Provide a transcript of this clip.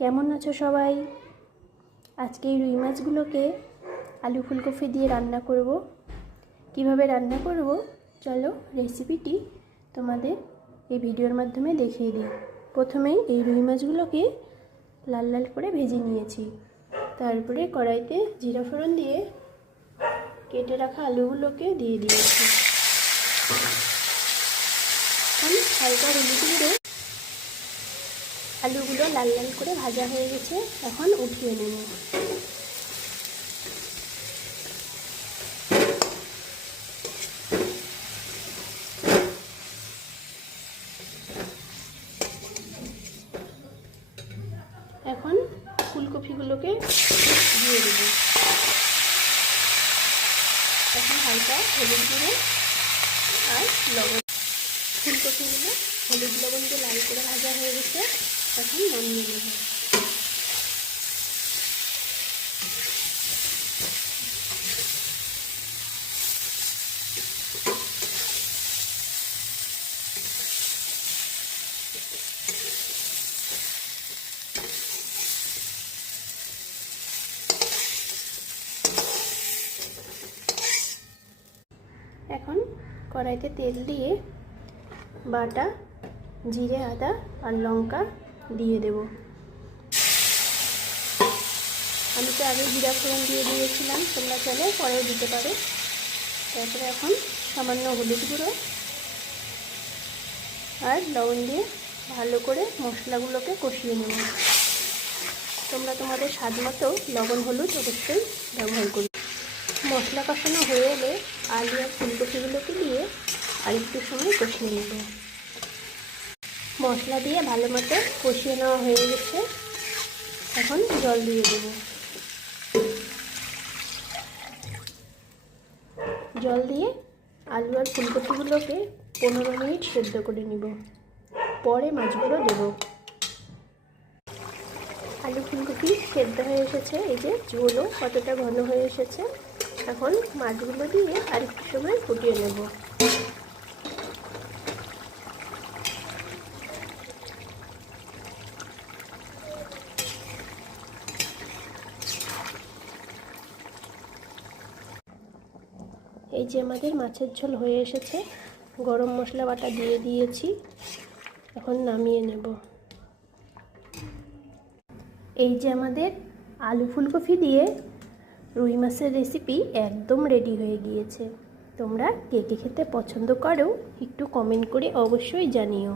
কেমন আছো সবাই? আজকে এই রুই মাছগুলোকে আলু ফুলকপি দিয়ে রান্না করব। কিভাবে রান্না করব চলো রেসিপিটি তোমাদের এই ভিডিওর মাধ্যমে দেখিয়ে দিই। প্রথমেই এই রুই মাছগুলোকে লাল লাল করে ভেজে নিয়েছি। তারপরে কড়াইতে জিরা ফোড়ন দিয়ে কেটে রাখা আলুগুলোকে দিয়ে দিয়েছি। হালকা হলুদ গুঁড়ো, আলুগুলো লাল লাল করে ভাজা হয়ে গেছে, এখন উঠিয়ে নেব। এখন ফুলকপিগুলোকে দিয়ে দেব। এখন হালকা হলুদ গুঁড়ো আর লবণ, ফুলকপিগুলো হলুদ লবণ দিয়ে লাল করে ভাজা হয়ে গেছে, এখন নামিয়ে নেব। এখন কড়াইতে তেল দিয়ে বাটা জিরে, আদা আর লঙ্কা দিয়ে দেব। আমি তো আগে জিরা ফোড়ন দিয়ে দিয়েছিলাম, তোমরা চাইলে পরেও দিতে পারো। তারপরে এখন সামান্য হলুদ গুঁড়ো আর লবণ দিয়ে ভালো করে মশলাগুলোকে কষিয়ে নেব। তোমরা তোমাদের স্বাদ মতো লবণ হলুদ অবশ্যই ব্যবহার করবে। মশলা কষানো হয়ে এলে আলু আর ফুলকপিগুলোকে দিয়ে আরেকটু সময় কষিয়ে নেব। মশলা দিয়ে ভালো মতো কষিয়ে নেওয়া হয়ে গেছে, এখন জল দিয়ে দেব। জল দিয়ে আলু আর ফুলকপিগুলোকে 15 মিনিট সেদ্ধ করে নিব, পরে মাছগুলো দেব। আলু ফুলকপি সেদ্ধ হয়ে এসেছে, এই যে ঝোলও কতটা ঘন হয়ে এসেছে। এখন মাছগুলো দিয়ে আরেকটু সময় ফুটিয়ে নেব। এই যে আমাদের মাছের ঝোল হয়ে এসেছে, গরম মশলা বাটা দিয়ে দিয়েছি, এখন নামিয়ে নেব। এই যে আমাদের আলু ফুলকপি দিয়ে রুই মাছের রেসিপি একদম রেডি হয়ে গিয়েছে। তোমরা কে কে খেতে পছন্দ করো একটু কমেন্ট করে অবশ্যই জানিও।